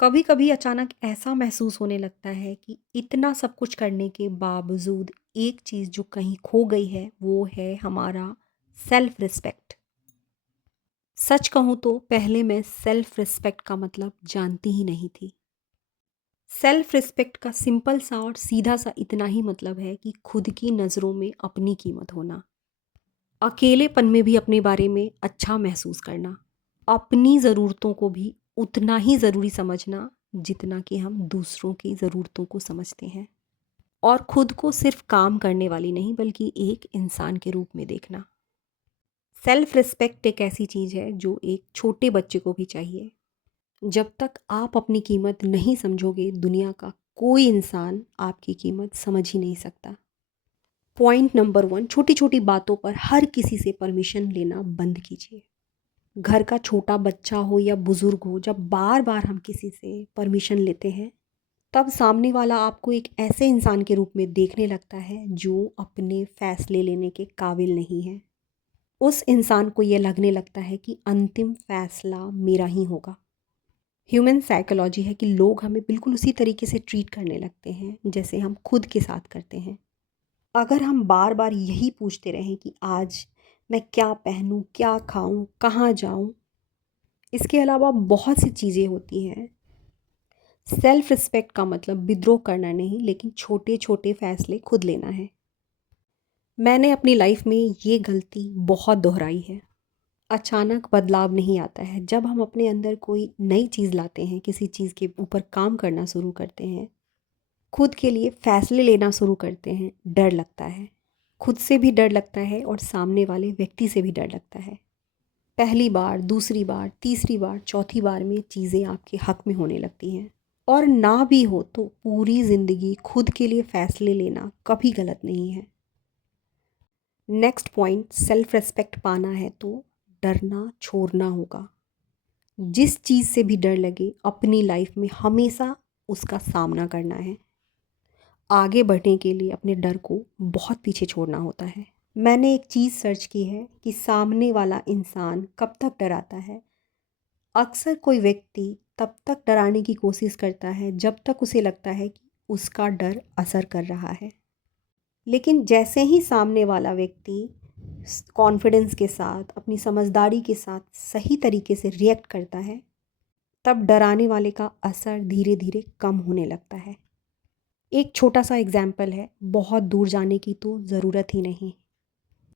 कभी कभी अचानक ऐसा महसूस होने लगता है कि इतना सब कुछ करने के बावजूद एक चीज़ जो कहीं खो गई है वो है हमारा सेल्फ रिस्पेक्ट। सच कहूँ तो पहले मैं सेल्फ रिस्पेक्ट का मतलब जानती ही नहीं थी। सेल्फ रिस्पेक्ट का सिंपल सा और सीधा सा इतना ही मतलब है कि खुद की नज़रों में अपनी कीमत होना, अकेलेपन में भी अपने बारे में अच्छा महसूस करना, अपनी ज़रूरतों को भी उतना ही ज़रूरी समझना जितना कि हम दूसरों की ज़रूरतों को समझते हैं, और खुद को सिर्फ काम करने वाली नहीं बल्कि एक इंसान के रूप में देखना। सेल्फ रिस्पेक्ट एक ऐसी चीज़ है जो एक छोटे बच्चे को भी चाहिए। जब तक आप अपनी कीमत नहीं समझोगे, दुनिया का कोई इंसान आपकी कीमत समझ ही नहीं सकता। पॉइंट नंबर वन, छोटी छोटी बातों पर हर किसी से परमिशन लेना बंद कीजिए। घर का छोटा बच्चा हो या बुजुर्ग हो, जब बार बार हम किसी से परमिशन लेते हैं तब सामने वाला आपको एक ऐसे इंसान के रूप में देखने लगता है जो अपने फैसले लेने के काबिल नहीं है। उस इंसान को ये लगने लगता है कि अंतिम फैसला मेरा ही होगा। ह्यूमन साइकोलॉजी है कि लोग हमें बिल्कुल उसी तरीके से ट्रीट करने लगते हैं जैसे हम खुद के साथ करते हैं। अगर हम बार बार यही पूछते रहें कि आज मैं क्या पहनूं, क्या खाऊं, कहाँ जाऊं, इसके अलावा बहुत सी चीज़ें होती हैं। सेल्फ रिस्पेक्ट का मतलब विद्रोह करना नहीं, लेकिन छोटे छोटे फैसले खुद लेना है। मैंने अपनी लाइफ में ये गलती बहुत दोहराई है। अचानक बदलाव नहीं आता है। जब हम अपने अंदर कोई नई चीज़ लाते हैं, किसी चीज़ के ऊपर काम करना शुरू करते हैं, खुद के लिए फैसले लेना शुरू करते हैं, डर लगता है। खुद से भी डर लगता है और सामने वाले व्यक्ति से भी डर लगता है। पहली बार, दूसरी बार, तीसरी बार, चौथी बार में चीज़ें आपके हक में होने लगती हैं। और ना भी हो तो पूरी ज़िंदगी खुद के लिए फ़ैसले लेना कभी गलत नहीं है। नेक्स्ट पॉइंट, सेल्फ रिस्पेक्ट पाना है तो डरना छोड़ना होगा। जिस चीज़ से भी डर लगे अपनी लाइफ में हमेशा उसका सामना करना है। आगे बढ़ने के लिए अपने डर को बहुत पीछे छोड़ना होता है। मैंने एक चीज़ सर्च की है कि सामने वाला इंसान कब तक डराता है। अक्सर कोई व्यक्ति तब तक डराने की कोशिश करता है जब तक उसे लगता है कि उसका डर असर कर रहा है। लेकिन जैसे ही सामने वाला व्यक्ति कॉन्फिडेंस के साथ, अपनी समझदारी के साथ सही तरीके से रिएक्ट करता है, तब डराने वाले का असर धीरे धीरे कम होने लगता है। एक छोटा सा एग्जाम्पल है, बहुत दूर जाने की तो ज़रूरत ही नहीं।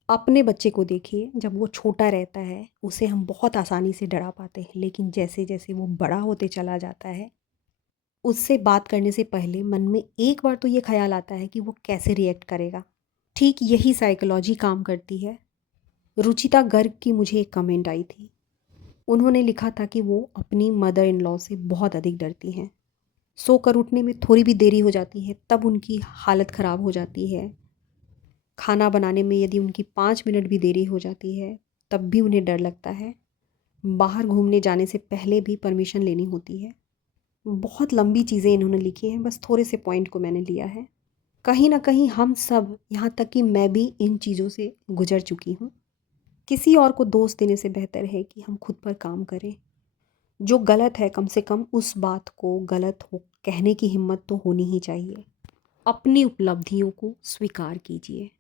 अपने बच्चे को देखिए, जब वो छोटा रहता है उसे हम बहुत आसानी से डरा पाते हैं, लेकिन जैसे जैसे वो बड़ा होते चला जाता है, उससे बात करने से पहले मन में एक बार तो ये ख्याल आता है कि वो कैसे रिएक्ट करेगा। ठीक यही साइकोलॉजी काम करती है। रुचिता गर्ग की मुझे एक कमेंट आई थी। उन्होंने लिखा था कि वो अपनी मदर इन लॉ से बहुत अधिक डरती हैं। सोकर उठने में थोड़ी भी देरी हो जाती है तब उनकी हालत ख़राब हो जाती है। खाना बनाने में यदि उनकी 5 मिनट भी देरी हो जाती है तब भी उन्हें डर लगता है। बाहर घूमने जाने से पहले भी परमिशन लेनी होती है। बहुत लंबी चीज़ें इन्होंने लिखी हैं, बस थोड़े से पॉइंट को मैंने लिया है। कहीं ना कहीं हम सब, यहाँ तक कि मैं भी, इन चीज़ों से गुजर चुकी हूँ। किसी और को दोष देने से बेहतर है कि हम खुद पर काम करें। जो गलत है कम से कम उस बात को गलत हो कहने की हिम्मत तो होनी ही चाहिए। अपनी उपलब्धियों को स्वीकार कीजिए।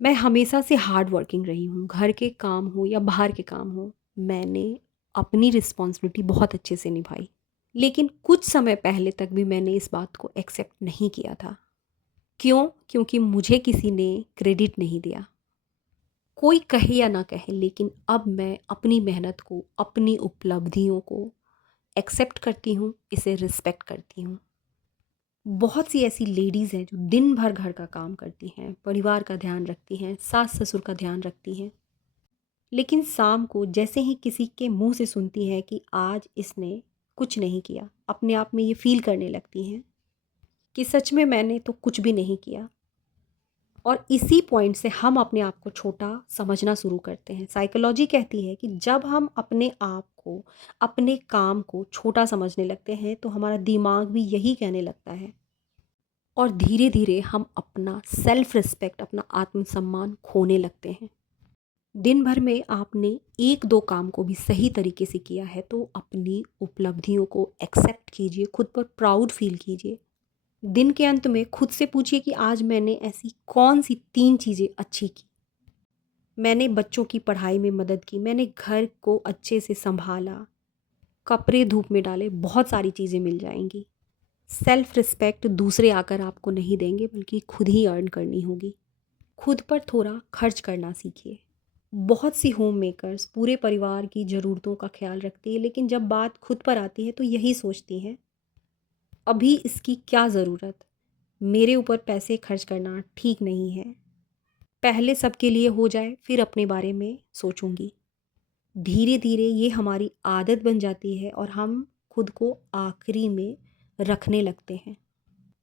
मैं हमेशा से हार्ड वर्किंग रही हूँ, घर के काम हो या बाहर के काम हो, मैंने अपनी रिस्पॉन्सिबिलिटी बहुत अच्छे से निभाई। लेकिन कुछ समय पहले तक भी मैंने इस बात को एक्सेप्ट नहीं किया था। क्यों? क्योंकि मुझे किसी ने क्रेडिट नहीं दिया। कोई कहे या ना कहे, लेकिन अब मैं अपनी मेहनत को, अपनी उपलब्धियों को एक्सेप्ट करती हूँ, इसे रिस्पेक्ट करती हूँ। बहुत सी ऐसी लेडीज़ हैं जो दिन भर घर का काम करती हैं, परिवार का ध्यान रखती हैं, सास ससुर का ध्यान रखती हैं, लेकिन शाम को जैसे ही किसी के मुंह से सुनती हैं कि आज इसने कुछ नहीं किया, अपने आप में ये फील करने लगती हैं कि सच में मैंने तो कुछ भी नहीं किया। और इसी पॉइंट से हम अपने आप को छोटा समझना शुरू करते हैं। साइकोलॉजी कहती है कि जब हम अपने आप को, अपने काम को छोटा समझने लगते हैं तो हमारा दिमाग भी यही कहने लगता है, और धीरे धीरे हम अपना सेल्फ रिस्पेक्ट, अपना आत्मसम्मान खोने लगते हैं। दिन भर में आपने एक दो काम को भी सही तरीके से किया है तो अपनी उपलब्धियों को एक्सेप्ट कीजिए, खुद पर प्राउड फील कीजिए। दिन के अंत में खुद से पूछिए कि आज मैंने ऐसी कौन सी 3 चीज़ें अच्छी की। मैंने बच्चों की पढ़ाई में मदद की, मैंने घर को अच्छे से सँभाला, कपड़े धूप में डाले, बहुत सारी चीज़ें मिल जाएँगी। सेल्फ रिस्पेक्ट दूसरे आकर आपको नहीं देंगे बल्कि खुद ही अर्न करनी होगी। खुद पर थोड़ा खर्च करना सीखिए। बहुत सी होम मेकर्स पूरे परिवार की ज़रूरतों का ख्याल रखती है, लेकिन जब बात खुद पर आती है तो यही सोचती हैं, अभी इसकी क्या ज़रूरत? मेरे ऊपर पैसे खर्च करना ठीक नहीं है। पहले सबके लिए हो जाए, फिर अपने बारे में सोचूंगी। धीरे धीरे ये हमारी आदत बन जाती है और हम खुद को आखिरी में रखने लगते हैं।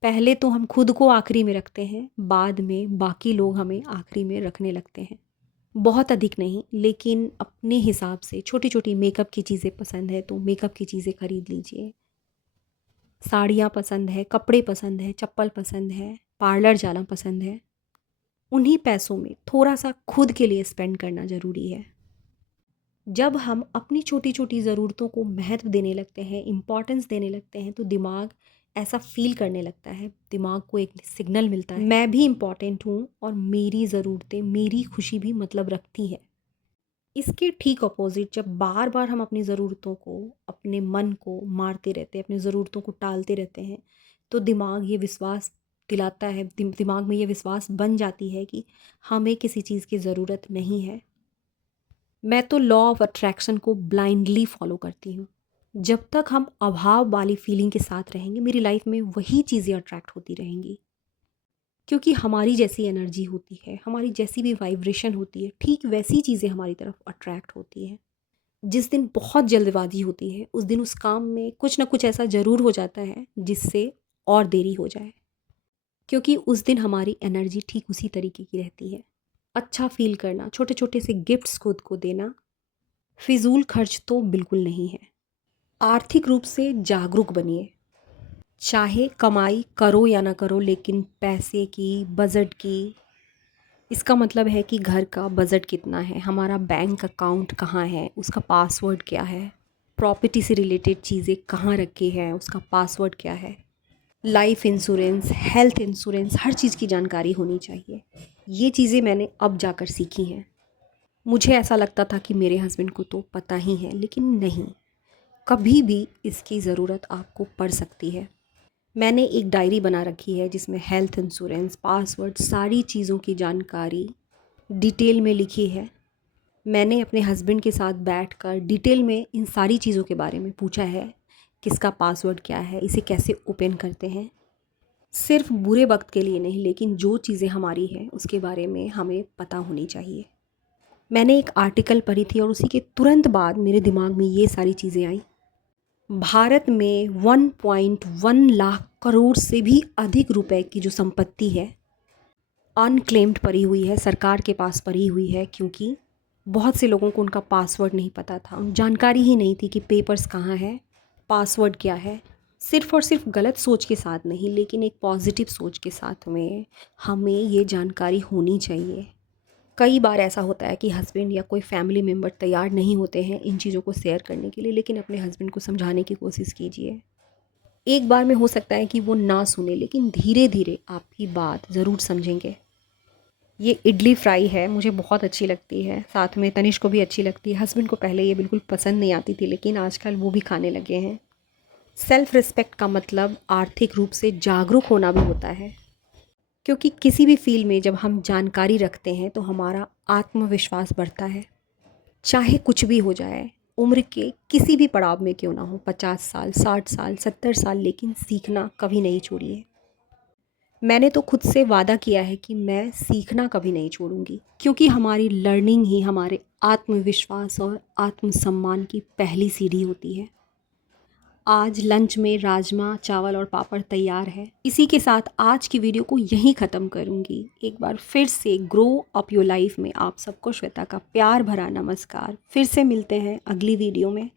पहले तो हम खुद को आखिरी में रखते हैं, बाद में बाकी लोग हमें आखिरी में रखने लगते हैं। बहुत अधिक नहीं, लेकिन अपने हिसाब से छोटी छोटी मेकअप की चीज़ें पसंद है तो मेकअप की चीज़ें खरीद लीजिए। साड़ियाँ पसंद है, कपड़े पसंद है, चप्पल पसंद है, पार्लर जाना पसंद है, उन्हीं पैसों में थोड़ा सा खुद के लिए स्पेंड करना ज़रूरी है। जब हम अपनी छोटी छोटी ज़रूरतों को महत्व देने लगते हैं, इम्पॉर्टेंस देने लगते हैं, तो दिमाग ऐसा फील करने लगता है, दिमाग को एक सिग्नल मिलता है, मैं भी इम्पॉर्टेंट हूँ और मेरी ज़रूरतें, मेरी खुशी भी मतलब रखती है। इसके ठीक अपोजिट जब बार बार हम अपनी ज़रूरतों को, अपने मन को मारते रहते हैं, अपनी ज़रूरतों को टालते रहते हैं, तो दिमाग ये विश्वास दिलाता है, दिमाग में ये विश्वास बन जाती है कि हमें किसी चीज़ की ज़रूरत नहीं है। मैं तो लॉ ऑफ अट्रैक्शन को ब्लाइंडली फॉलो करती हूँ। जब तक हम अभाव वाली फीलिंग के साथ रहेंगे, मेरी लाइफ में वही चीज़ें अट्रैक्ट होती रहेंगी, क्योंकि हमारी जैसी एनर्जी होती है, हमारी जैसी भी वाइब्रेशन होती है, ठीक वैसी चीज़ें हमारी तरफ अट्रैक्ट होती हैं। जिस दिन बहुत जल्दबाजी होती है, उस दिन उस काम में कुछ ना कुछ ऐसा ज़रूर हो जाता है जिससे और देरी हो जाए, क्योंकि उस दिन हमारी एनर्जी ठीक उसी तरीके की रहती है। अच्छा फील करना, छोटे छोटे से गिफ्ट्स खुद को देना, फिजूल खर्च तो बिल्कुल नहीं है। आर्थिक रूप से जागरूक बनिए। चाहे कमाई करो या ना करो, लेकिन पैसे की, बजट की, इसका मतलब है कि घर का बजट कितना है, हमारा बैंक अकाउंट कहाँ है, उसका पासवर्ड क्या है, प्रॉपर्टी से रिलेटेड चीज़ें कहाँ रखी हैं, उसका पासवर्ड क्या है, लाइफ इंश्योरेंस, हेल्थ इंश्योरेंस, हर चीज़ की जानकारी होनी चाहिए। ये चीज़ें मैंने अब जाकर सीखी हैं। मुझे ऐसा लगता था कि मेरे हस्बैंड को तो पता ही है, लेकिन नहीं, कभी भी इसकी ज़रूरत आपको पड़ सकती है। मैंने एक डायरी बना रखी है जिसमें हेल्थ इंश्योरेंस, पासवर्ड, सारी चीज़ों की जानकारी डिटेल में लिखी है। मैंने अपने हस्बैंड के साथ बैठकर डिटेल में इन सारी चीज़ों के बारे में पूछा है, किसका पासवर्ड क्या है, इसे कैसे ओपन करते हैं। सिर्फ बुरे वक्त के लिए नहीं, लेकिन जो चीज़ें हमारी हैं उसके बारे में हमें पता होनी चाहिए। मैंने एक आर्टिकल पढ़ी थी और उसी के तुरंत बाद मेरे दिमाग में ये सारी चीज़ें आई। भारत में 1.1 लाख करोड़ से भी अधिक रुपए की जो संपत्ति है अनक्लेम्ड पड़ी हुई है, सरकार के पास पड़ी हुई है, क्योंकि बहुत से लोगों को उनका पासवर्ड नहीं पता था, जानकारी ही नहीं थी कि पेपर्स कहाँ है, पासवर्ड क्या है। सिर्फ़ और सिर्फ गलत सोच के साथ नहीं, लेकिन एक पॉजिटिव सोच के साथ में हमें ये जानकारी होनी चाहिए। कई बार ऐसा होता है कि हस्बैंड या कोई फैमिली मेम्बर तैयार नहीं होते हैं इन चीज़ों को शेयर करने के लिए, लेकिन अपने हस्बैंड को समझाने की कोशिश कीजिए। एक बार में हो सकता है कि वो ना सुने, लेकिन धीरे धीरे आपकी बात ज़रूर समझेंगे। ये इडली फ्राई है, मुझे बहुत अच्छी लगती है, साथ में तनिष को भी अच्छी लगती है। हस्बैंड को पहले ये बिल्कुल पसंद नहीं आती थी, लेकिन आजकल वो भी खाने लगे हैं। सेल्फ़ रिस्पेक्ट का मतलब आर्थिक रूप से जागरूक होना भी होता है, क्योंकि किसी भी फील्ड में जब हम जानकारी रखते हैं तो हमारा आत्मविश्वास बढ़ता है। चाहे कुछ भी हो जाए, उम्र के किसी भी पड़ाव में क्यों ना हो, 50 साल, 60 साल, 70 साल, लेकिन सीखना कभी नहीं छोड़िए। मैंने तो खुद से वादा किया है कि मैं सीखना कभी नहीं छोड़ूंगी, क्योंकि हमारी लर्निंग ही हमारे आत्मविश्वास और आत्मसम्मान की पहली सीढ़ी होती है। आज लंच में राजमा चावल और पापड़ तैयार है। इसी के साथ आज की वीडियो को यहीं ख़त्म करूँगी। एक बार फिर से ग्रो अप योर लाइफ में आप सबको श्वेता का प्यार भरा नमस्कार। फिर से मिलते हैं अगली वीडियो में।